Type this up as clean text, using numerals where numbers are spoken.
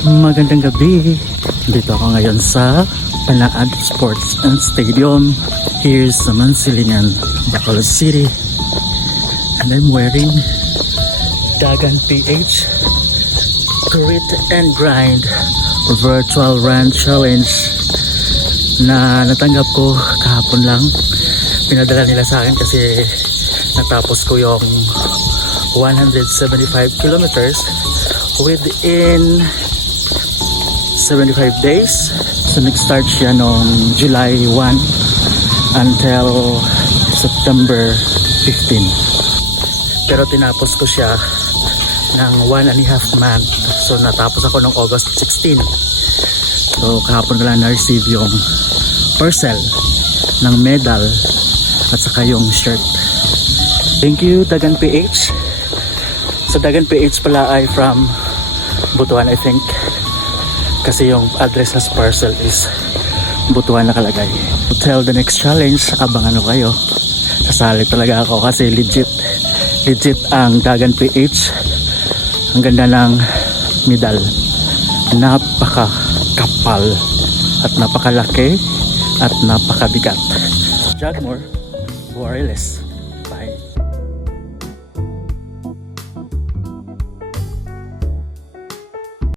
Magandang gabi. Dito ako ngayon sa Panaad Sports and Stadium here sa Mansilingan, Bacolod City. And I'm wearing Dagan PH Grit and Grind Virtual Run Challenge na natanggap ko kahapon lang. Pinadala nila sa akin kasi natapos ko yung 175 kilometers within 75 days. So nag-start siya noong July 1 until September 15. Pero tinapos ko siya ng 1.5 month. So natapos ako noong August 16. So kahapon ko lang na-receive yung parcel ng medal at saka yung shirt. Thank you Dagan PH. So Dagan PH pala ay from Butuan, I think. Kasi yung address sa parcel is Butuan nakalagay. Until the next challenge, abangan ko kayo. Sasali talaga ako kasi legit ang Dagan PH. Ang ganda ng medal. Napaka kapal at napakalaki at napakabigat. Jog more, worry less. Bye.